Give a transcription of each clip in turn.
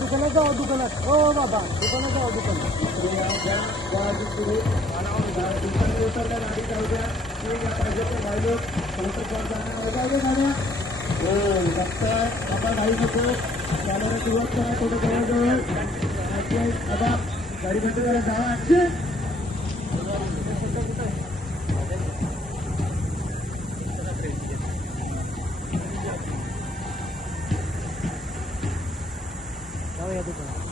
दुकानात जाऊ दुकानात. हो बाबा दुकानात जाऊ दुकानात. गाडी बंद करा जावा. जाऊया दुकानात.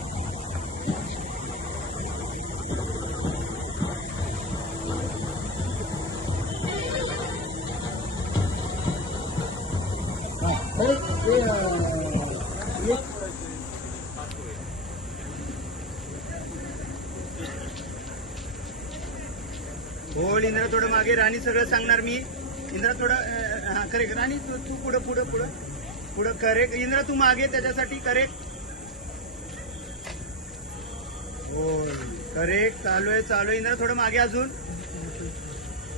बोल इंद्रा थोडं मागे. राणी सगळं सांगणार मी. इंद्रा थोडं हा करेक्ट. राणी तू पुढं पुढं पुढं पुढं करेक्ट. इंद्रा तू मागे त्याच्यासाठी करेक्ट. होय करेक्ट. चालू आहे इंद्रा थोडं मागे अजून.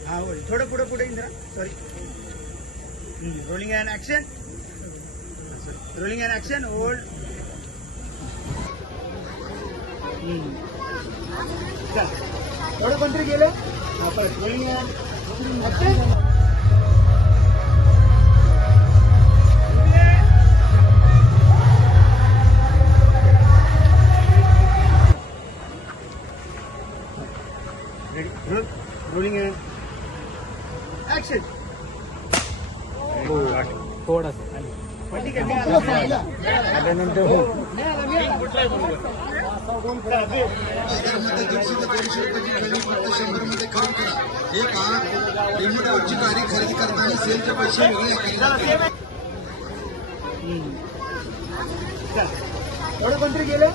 हा होय थोडं पुढं पुढे Indra. Sorry. Rolling and action. Rolling and action. Hold. थोडं कोणतरी गेलं. Rolling and action. Rolling and action. थोडासा ठीक आहे. आल्यानंतर हो खरेदी करताना सेलचे पैसे वेगळे. थोडं कोणतरी गेलं.